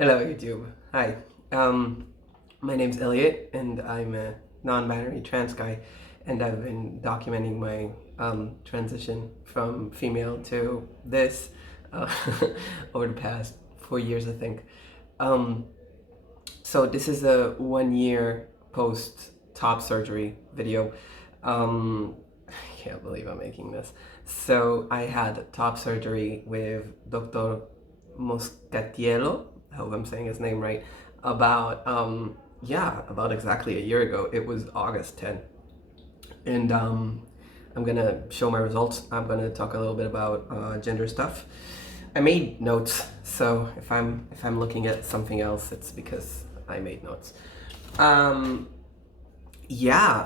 Hello, YouTube. Hi. My name's Elliot, and I'm a non-binary trans guy, and I've been documenting my transition from female to this uh, over the past 4 years, I think. Um, so this is a 1 year post top surgery video. I can't believe I'm making this. So I had top surgery with Dr. Moscatiello. I hope I'm saying his name right. About exactly a year ago. It was August 10th, and I'm gonna show my results. I'm gonna talk a little bit about gender stuff. I made notes, so if I'm looking at something else, it's because I made notes. Um,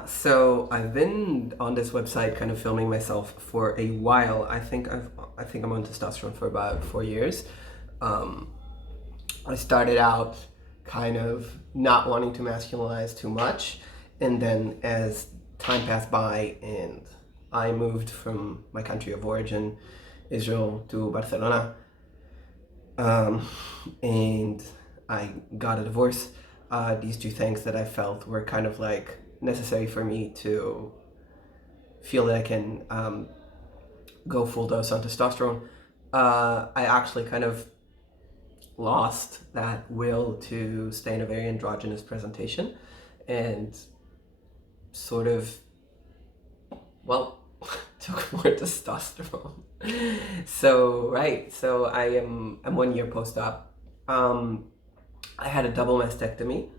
so I've been on this website kind of filming myself for a while. I think I'm on testosterone for about 4 years. Um, I started out kind of not wanting to masculinize too much, and then as time passed by and I moved from my country of origin, Israel, to Barcelona, and I got a divorce. These two things that I felt were kind of like necessary for me to feel that I can go full dose on testosterone. I actually kind of lost that will to stay in a very androgynous presentation and sort of, well, took more testosterone. So I'm 1 year post-op. I had a double mastectomy.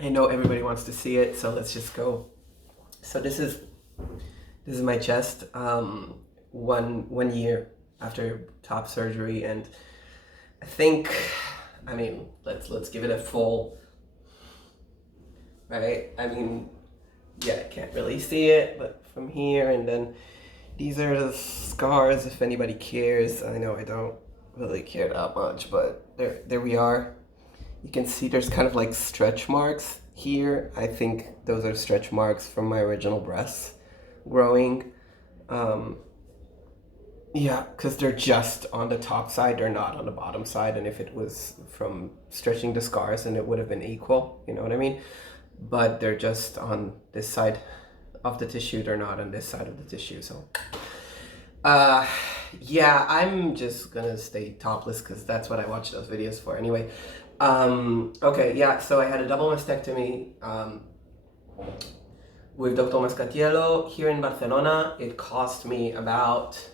I know everybody wants to see it, so let's just go. So this is my chest. 1 year after top surgery, and let's give it a full. Right? I can't really see it, but from here, and then these are the scars. If anybody cares, I know I don't really care that much, but there we are. You can see there's kind of like stretch marks here. I think those are stretch marks from my original breasts growing. Because they're just on the top side, they're not on the bottom side. And if it was from stretching the scars, then it would have been equal, you know what I mean? But they're just on this side of the tissue, they're not on this side of the tissue. So I'm just gonna stay topless because that's what I watch those videos for anyway. So I had a double mastectomy with Dr. Moscatiello here in Barcelona. It cost me about,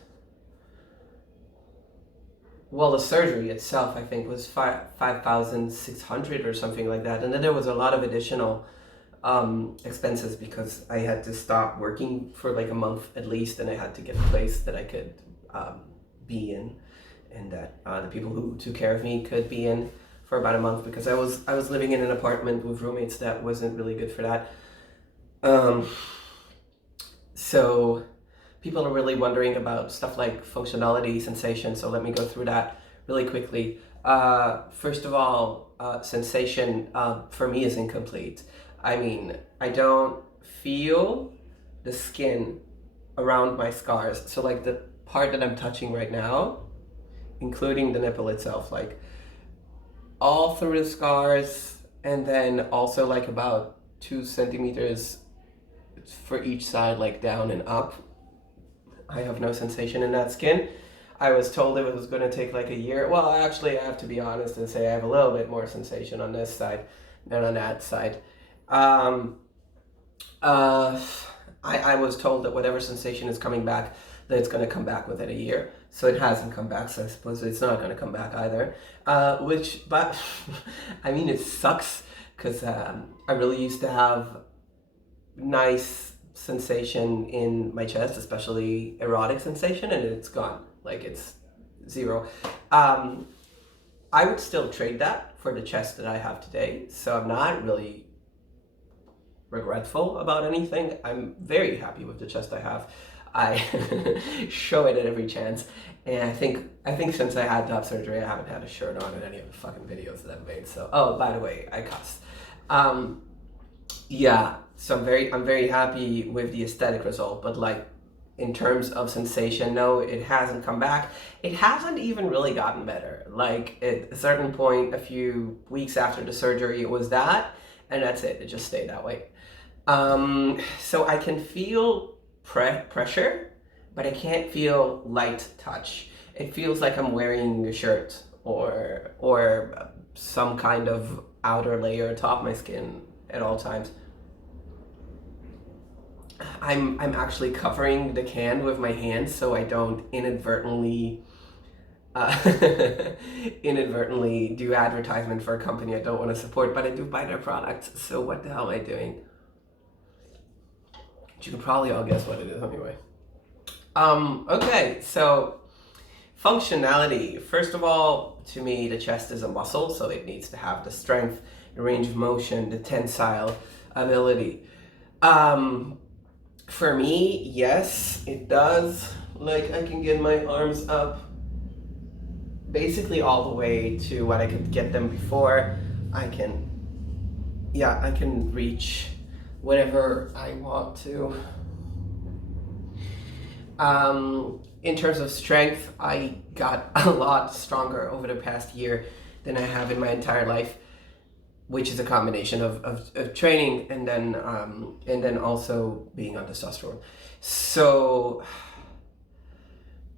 the surgery itself, I think, was 5,600 or something like that. And then there was a lot of additional expenses because I had to stop working for like a month at least, and I had to get a place that I could be in, and that the people who took care of me could be in for about a month, because I was living in an apartment with roommates that wasn't really good for that. So people are really wondering about stuff like functionality, sensation, so let me go through that really quickly. First of all, sensation for me is incomplete. I don't feel the skin around my scars. So like the part that I'm touching right now, including the nipple itself, like all through the scars, and then also like about 2 centimeters for each side, like down and up. I have no sensation in that skin. I was told it was going to take like a year. Well, actually, I have to be honest and say I have a little bit more sensation on this side than on that side. I was told that whatever sensation is coming back, that it's going to come back within a year. So it hasn't come back, so I suppose it's not going to come back either. But it sucks because I really used to have nice sensation in my chest, especially erotic sensation, and it's gone. Like, it's zero. I would still trade that for the chest that I have today, so I'm not really regretful about anything. I'm very happy with the chest I have. I show it at every chance, and I think since I had top surgery, I haven't had a shirt on in any of the fucking videos that I've made. So, oh, by the way, I cussed. So I'm very happy with the aesthetic result, but like in terms of sensation, no, it hasn't come back. It hasn't even really gotten better. Like at a certain point, a few weeks after the surgery, it was that, and that's it. It just stayed that way. So I can feel pressure, but I can't feel light touch. It feels like I'm wearing a shirt or some kind of outer layer atop my skin at all times. I'm actually covering the can with my hands so I don't inadvertently uh, inadvertently do advertisement for a company I don't want to support, but I do buy their products. So what the hell am I doing? You can probably all guess what it is anyway. Okay, so functionality. First of all, to me, the chest is a muscle, so it needs to have the strength, the range of motion, the tensile ability. For me, yes, it does. Like, I can get my arms up basically all the way to what I could get them before. I can reach whatever I want to. In terms of strength, I got a lot stronger over the past year than I have in my entire life, which is a combination of training and then also being on testosterone. So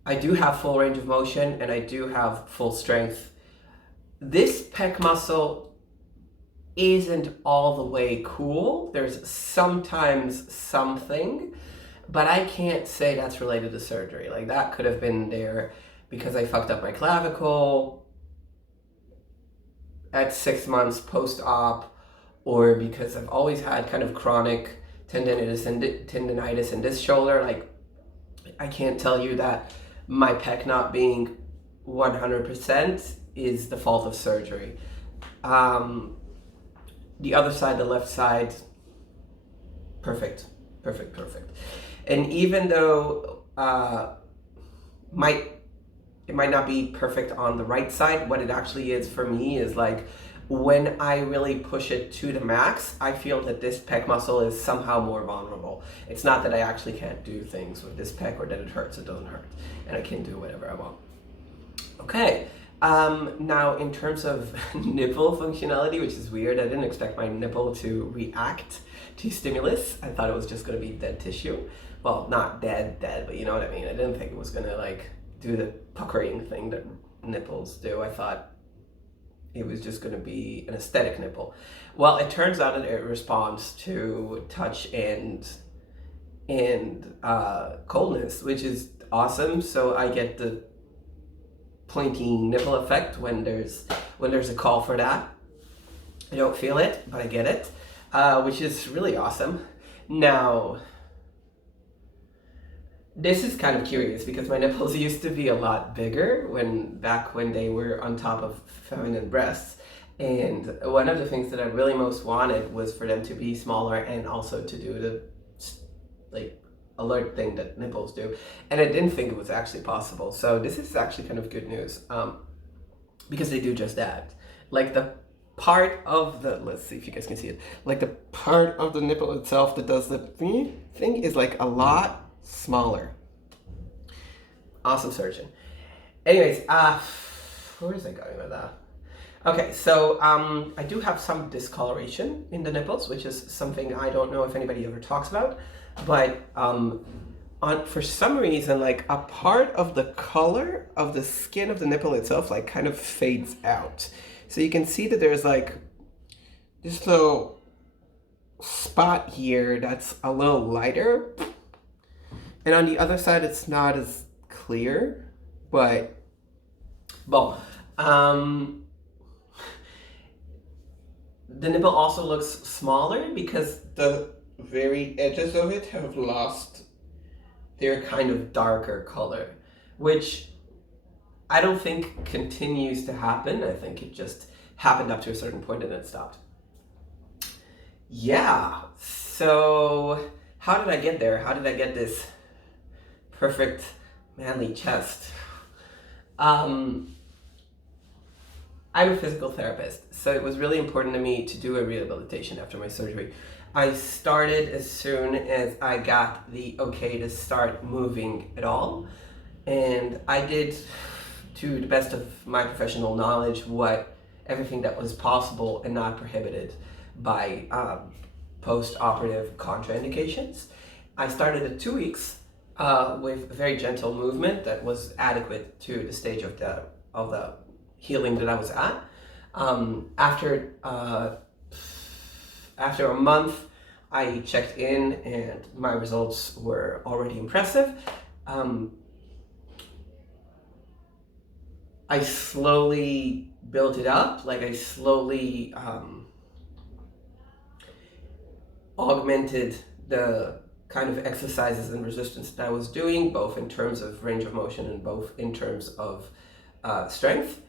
I do have full range of motion and I do have full strength. This pec muscle isn't all the way cool. There's sometimes something, but I can't say that's related to surgery. Like that could have been there because I fucked up my clavicle at 6 months post-op, or because I've always had kind of chronic tendinitis in this shoulder. Like I can't tell you that my pec not being 100% is the fault of surgery. The other side, the left side, perfect. And even though it might not be perfect on the right side, what it actually is for me is like when I really push it to the max, I feel that this pec muscle is somehow more vulnerable. It's not that I actually can't do things with this pec or that it hurts, it doesn't hurt. And I can do whatever I want. Okay, now in terms of nipple functionality, which is weird, I didn't expect my nipple to react to stimulus. I thought it was just gonna be dead tissue. Well, not dead, but you know what I mean. I didn't think it was gonna like do the puckering thing that nipples do. I thought it was just gonna be an aesthetic nipple. Well, it turns out that it responds to touch and coldness, which is awesome. So I get the pointy nipple effect when there's a call for that. I don't feel it, but I get it, which is really awesome. Now, this is kind of curious because my nipples used to be a lot bigger back when they were on top of feminine breasts. And one of the things that I really most wanted was for them to be smaller and also to do the like alert thing that nipples do. And I didn't think it was actually possible. So this is actually kind of good news because they do just that. Like the part of the, let's see if you guys can see it, like the part of the nipple itself that does the thing is like a lot smaller. Awesome surgeon. Anyways, where is I going with that? Okay, so I do have some discoloration in the nipples, which is something I don't know if anybody ever talks about, but for some reason, like a part of the color of the skin of the nipple itself, like kind of fades out. So you can see that there's like this little spot here that's a little lighter. And on the other side, it's not as clear, but, well, the nipple also looks smaller because the very edges of it have lost their kind of darker color, which I don't think continues to happen. I think it just happened up to a certain point and then stopped. Yeah, so how did I get there? How did I get this perfect manly chest? I'm a physical therapist, so it was really important to me to do a rehabilitation after my surgery. I started as soon as I got the okay to start moving at all. And I did, to the best of my professional knowledge, everything that was possible and not prohibited by post-operative contraindications. I started at 2 weeks with a very gentle movement that was adequate to the stage of the healing that I was at. After a month, I checked in and my results were already impressive. I slowly built it up, like I slowly augmented the kind of exercises and resistance that I was doing, both in terms of range of motion and both in terms of strength.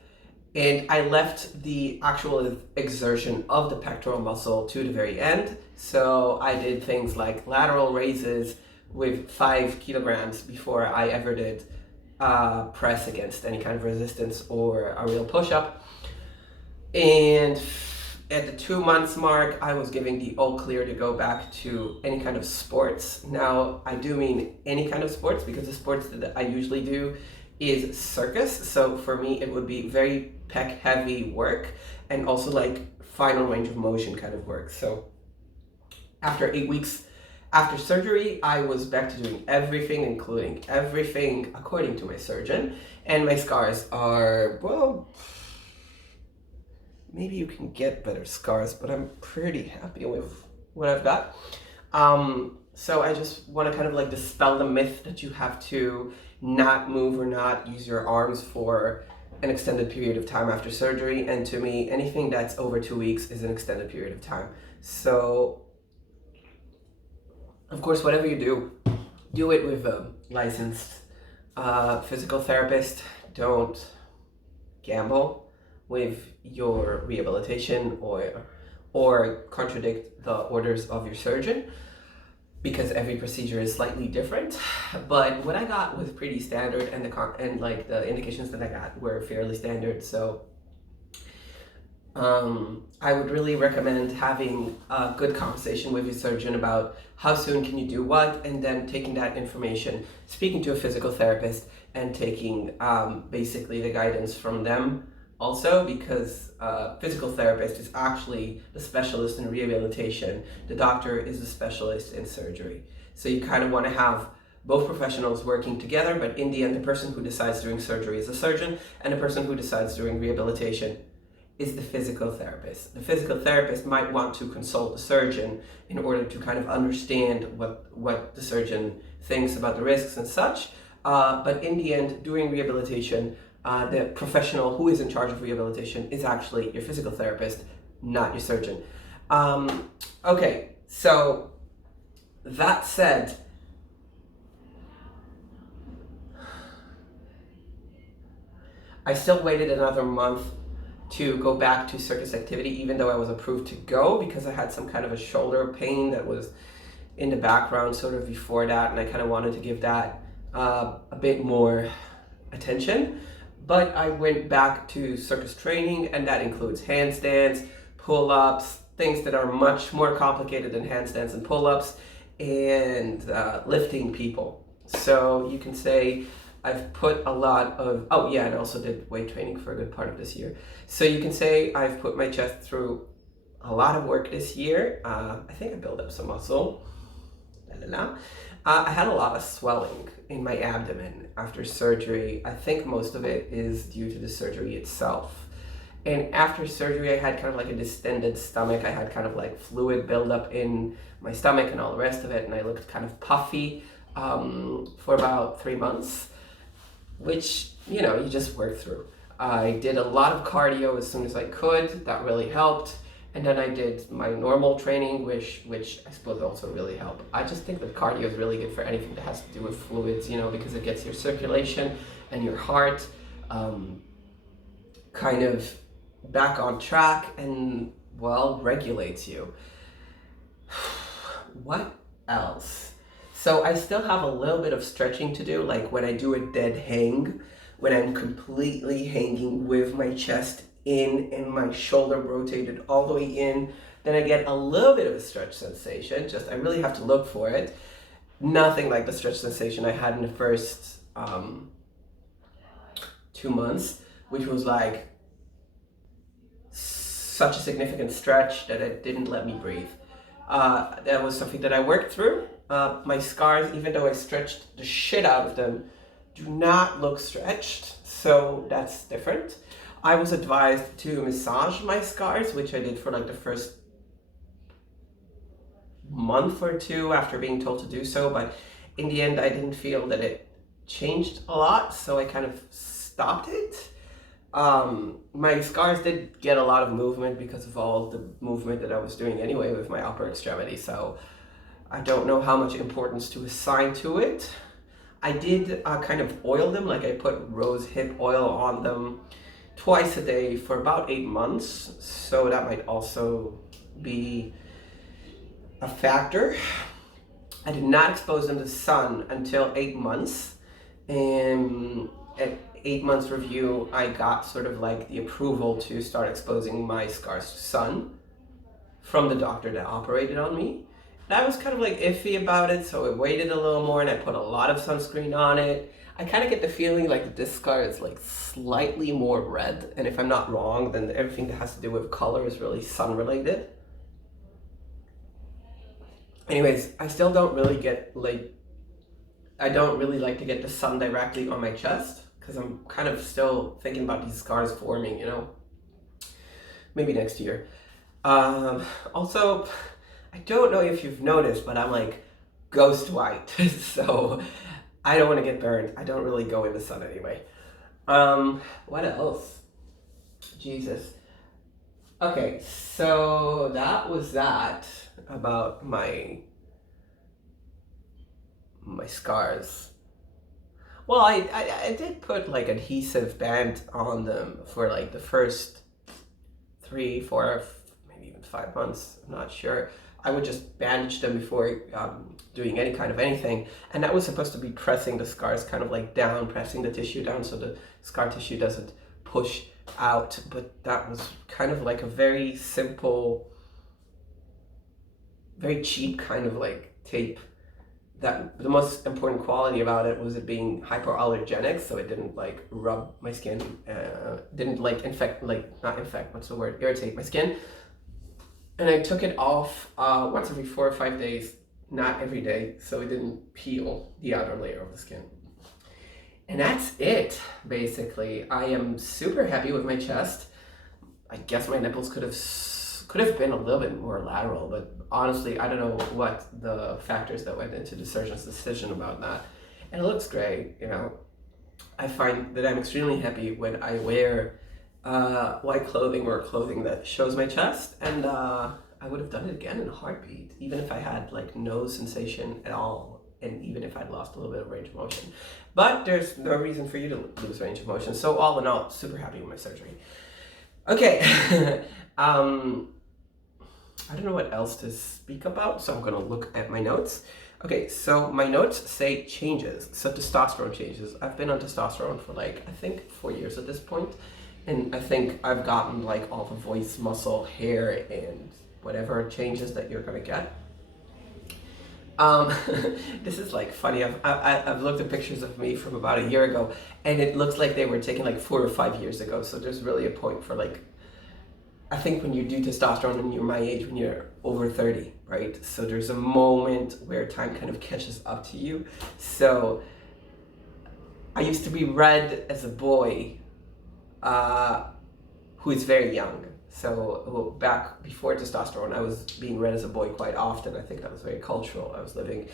And I left the actual exertion of the pectoral muscle to the very end. So I did things like lateral raises with 5 kilograms before I ever did press against any kind of resistance or a real push-up. And at the 2 months mark, I was giving the all clear to go back to any kind of sports. Now, I do mean any kind of sports, because the sports that I usually do is circus. So for me, it would be very pec heavy work and also like final range of motion kind of work. So after 8 weeks after surgery, I was back to doing everything, including everything according to my surgeon. And my scars are, well, maybe you can get better scars, but I'm pretty happy with what I've got. So I just want to kind of like dispel the myth that you have to not move or not use your arms for an extended period of time after surgery. And to me, anything that's over 2 weeks is an extended period of time. So, of course, whatever you do it with a licensed physical therapist. Don't gamble with your rehabilitation or contradict the orders of your surgeon, because every procedure is slightly different. But what I got was pretty standard, and the indications that I got were fairly standard. So I would really recommend having a good conversation with your surgeon about how soon can you do what, and then taking that information, speaking to a physical therapist, and taking basically the guidance from them also, because physical therapist is actually the specialist in rehabilitation. The doctor is the specialist in surgery. So you kind of want to have both professionals working together, but in the end, the person who decides doing surgery is the surgeon, and the person who decides doing rehabilitation is the physical therapist. The physical therapist might want to consult the surgeon in order to kind of understand what the surgeon thinks about the risks and such. But in the end, doing rehabilitation, the professional who is in charge of rehabilitation is actually your physical therapist, not your surgeon. Okay, so that said, I still waited another month to go back to circus activity, even though I was approved to go, because I had some kind of a shoulder pain that was in the background sort of before that, and I kind of wanted to give that a bit more attention. But I went back to circus training, and that includes handstands, pull-ups, things that are much more complicated than handstands and pull-ups, and lifting people. So you can say I've put a lot of, oh yeah, and I also did weight training for a good part of this year. So you can say I've put my chest through a lot of work this year. I think I built up some muscle. I had a lot of swelling in my abdomen after surgery. I think most of it is due to the surgery itself. And after surgery, I had kind of like a distended stomach. I had kind of like fluid buildup in my stomach and all the rest of it. And I looked kind of puffy for about 3 months, which, you know, you just work through. I did a lot of cardio as soon as I could. That really helped. And then I did my normal training, which I suppose also really helped. I just think that cardio is really good for anything that has to do with fluids, you know, because it gets your circulation and your heart kind of back on track and, well, regulates you. What else? So I still have a little bit of stretching to do, like when I do a dead hang, when I'm completely hanging with my chest in and my shoulder rotated all the way in, Then I get a little bit of a stretch sensation, just I really have to look for it. Nothing like the stretch sensation I had in the first 2 months, which was like such a significant stretch that it didn't let me breathe. That was something that I worked through. My scars, even though I stretched the shit out of them, do not look stretched, so that's different. I was advised to massage my scars, which I did for like the first month or two after being told to do so, but in the end I didn't feel that it changed a lot, so I kind of stopped it. My scars did get a lot of movement because of all the movement that I was doing anyway with my upper extremity, so I don't know how much importance to assign to it. I did kind of oil them, like I put rose hip oil on them twice a day for about 8 months, so that might also be a factor. I did not expose them to sun until 8 months, and at 8 months review I got sort of like the approval to start exposing my scars to sun from the doctor that operated on me. And I was kind of like iffy about it, so I waited a little more and I put a lot of sunscreen on it. I kind of get the feeling like this scar is like slightly more red, and if I'm not wrong, then everything that has to do with color is really sun related. Anyways, I still don't really get like, I don't really like to get the sun directly on my chest because I'm kind of still thinking about these scars forming, you know, maybe next year. Also, I don't know if you've noticed, but I'm like ghost white, so I don't want to get burned. I don't really go in the sun anyway. What else? Jesus. Okay, so that was that about my scars. Well, I did put like adhesive band on them for like the first 3, 4, maybe even 5 months. I'm not sure. I would just bandage them before doing any kind of anything, and that was supposed to be pressing the scars kind of like down, pressing the tissue down so the scar tissue doesn't push out, but that was kind of like a very simple, very cheap kind of like tape. That the most important quality about it was it being hypoallergenic, so it didn't like rub my skin, didn't like irritate my skin. And I took it off once every 4 or 5 days, not every day, so it didn't peel the outer layer of the skin. And that's it, basically. I am super happy with my chest. I guess my nipples could have been a little bit more lateral, but honestly, I don't know what the factors that went into the surgeon's decision about that. And it looks great, you know. I find that I'm extremely happy when I wear white clothing or clothing that shows my chest, and I would have done it again in a heartbeat, even if I had like no sensation at all, and even if I'd lost a little bit of range of motion. But there's no reason for you to lose range of motion, so all in all, super happy with my surgery. Okay. I don't know what else to speak about, so I'm gonna look at my notes. Okay, so my notes say changes. So testosterone changes. I've been on testosterone for like, I think 4 years at this point. And I think I've gotten like all the voice, muscle, hair, and whatever changes that you're gonna get. This is like funny. I've looked at pictures of me from about a year ago, and it looks like they were taken like 4 or 5 years ago. So there's really a point for like, I think when you do testosterone and you're my age, when you're over 30, right? So there's a moment where time kind of catches up to you. So I used to be read as a boy who is very young. So back before testosterone, I was being read as a boy quite often. I think that was very cultural. I was living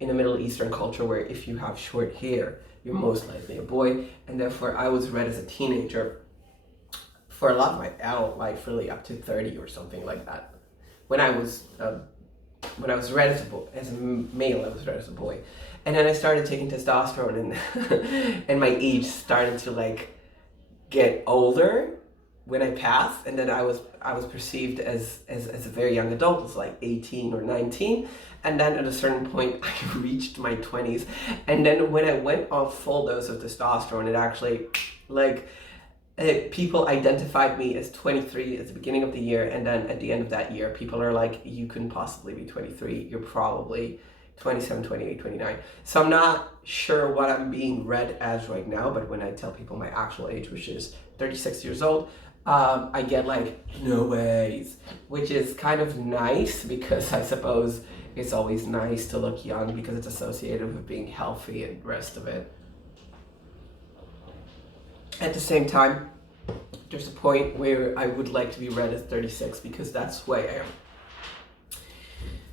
in a Middle Eastern culture where if you have short hair, you're most likely a boy. And therefore I was read as a teenager for a lot of my adult life, really up to 30 or something like that. When I was read as a male, I was read as a boy. And then I started taking testosterone, and and my age started to like get older when I passed, and then I was perceived as a very young adult. It was like 18 or 19, and then at a certain point I reached my 20s, and then when I went on full dose of testosterone, it actually like people identified me as 23 at the beginning of the year, and then at the end of that year, people are like, you couldn't possibly be 23. You're probably 27, 28, 29. So I'm not sure what I'm being read as right now, but when I tell people my actual age, which is 36 years old, I get like, no ways, which is kind of nice because I suppose it's always nice to look young because it's associated with being healthy and the rest of it. At the same time, there's a point where I would like to be read as 36 because that's who I am.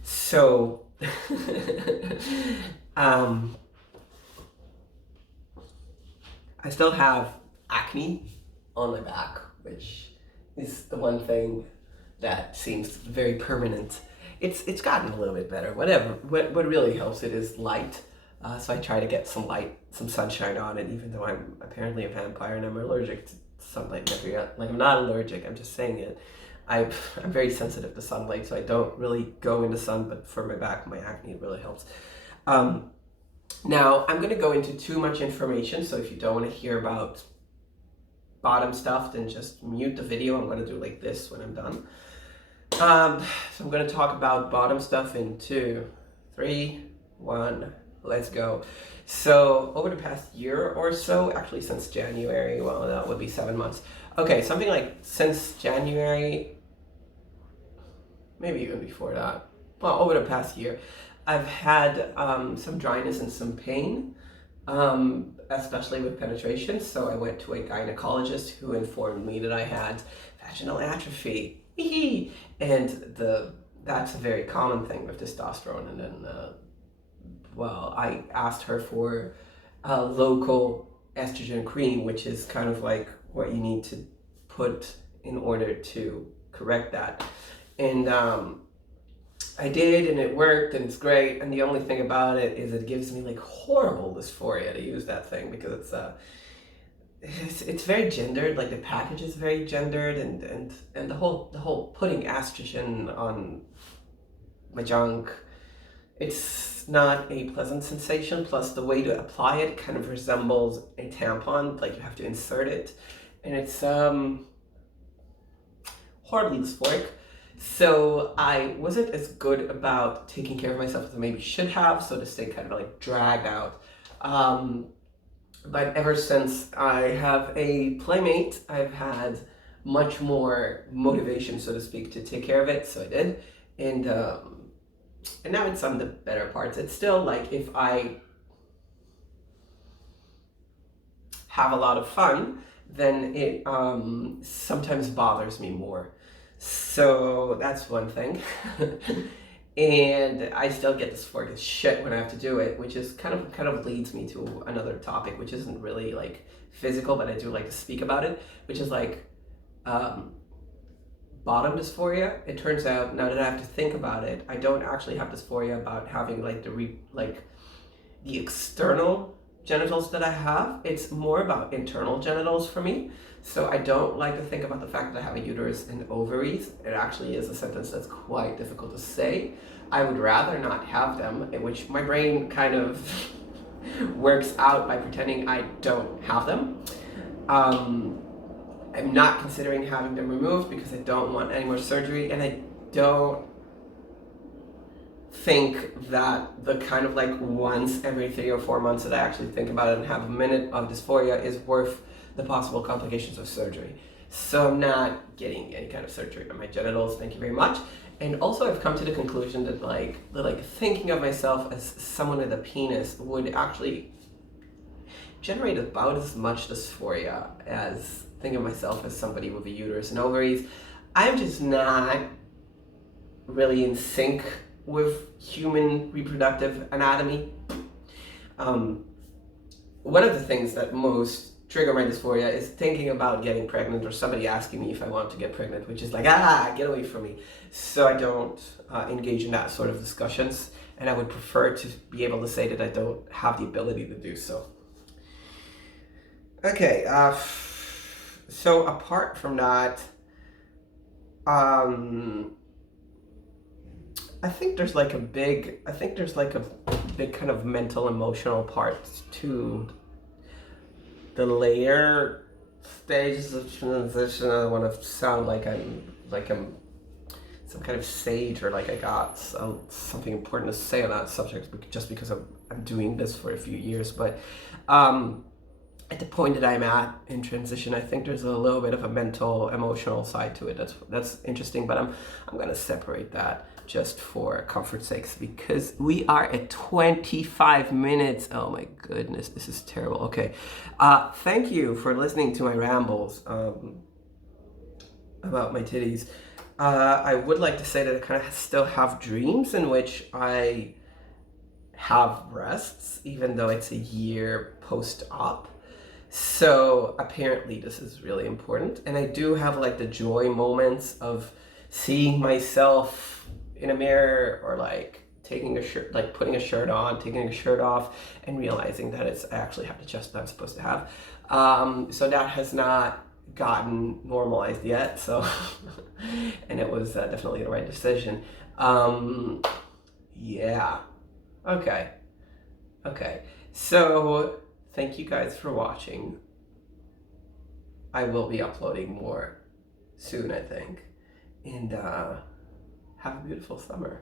So, I still have acne on my back, which is the one thing that seems very permanent. It's gotten a little bit better. Whatever. What really helps it is light. So I try to get some light, some sunshine on it, even though I'm apparently a vampire and I'm allergic to sunlight. Like, I'm not allergic, I'm just saying it. I'm very sensitive to sunlight, so I don't really go in the sun, but for my back, my acne, it really helps. Now, I'm going to go into too much information, so if you don't want to hear about bottom stuff, then just mute the video. I'm going to do like this when I'm done. So I'm going to talk about bottom stuff in 2, 3, 1, let's go. So over the past year or so, actually since January, well, that would be 7 months. Okay, something like since January, maybe even before that. Well, over the past year, I've had some dryness and some pain, especially with penetration. So I went to a gynecologist who informed me that I had vaginal atrophy. And that's a very common thing with testosterone. And then, well, I asked her for a local estrogen cream, which is kind of like what you need to put in order to correct that. And I did, and it worked, and it's great. And the only thing about it is it gives me like horrible dysphoria to use that thing because it's very gendered. Like the package is very gendered, and the whole putting estrogen on my junk, it's not a pleasant sensation. Plus the way to apply it kind of resembles a tampon. Like you have to insert it, and it's horribly dysphoric. So I wasn't as good about taking care of myself as I maybe should have, so this thing kind of like dragged out. But ever since I have a playmate, I've had much more motivation, so to speak, to take care of it, so I did. And now it's on the better parts. It's still like if I have a lot of fun, then it sometimes bothers me more. So that's one thing. And I still get dysphoric as shit when I have to do it, which is kind of leads me to another topic, which isn't really like physical, but I do like to speak about it, which is like bottom dysphoria. It turns out, now that I have to think about it, I don't actually have dysphoria about having like the external genitals that I have. It's more about internal genitals for me. So I don't like to think about the fact that I have a uterus and ovaries. It actually is a sentence that's quite difficult to say. I would rather not have them, which my brain kind of works out by pretending I don't have them. I'm not considering having them removed because I don't want any more surgery, and I don't think that the kind of like once every 3 or 4 months that I actually think about it and have a minute of dysphoria is worth the possible complications of surgery. So I'm not getting any kind of surgery on my genitals, thank you very much. And also I've come to the conclusion that like thinking of myself as someone with a penis would actually generate about as much dysphoria as thinking of myself as somebody with a uterus and ovaries. I'm just not really in sync with human reproductive anatomy. One of the things that most trigger my dysphoria is thinking about getting pregnant or somebody asking me if I want to get pregnant, which is like, get away from me. So I don't engage in that sort of discussions, and I would prefer to be able to say that I don't have the ability to do so. Okay, so apart from that, I think there's like a big kind of mental, emotional part to the layer stages of transition. I don't want to sound like I'm some kind of sage or like I got something important to say on that subject just because I'm doing this for a few years. But at the point that I'm at in transition, I think there's a little bit of a mental, emotional side to it. That's interesting, but I'm gonna separate that just for comfort sakes because we are at 25 minutes. Oh my goodness, this is terrible. Okay, thank you for listening to my rambles about my titties. I would like to say that I kind of still have dreams in which I have breasts, even though it's a year post-op. So apparently this is really important. And I do have like the joy moments of seeing myself in a mirror or like taking a shirt, like putting a shirt on, taking a shirt off, and realizing that I actually have the chest that I'm supposed to have. So that has not gotten normalized yet. So, and it was definitely the right decision. Yeah. Okay. So thank you guys for watching. I will be uploading more soon, I think. And have a beautiful summer.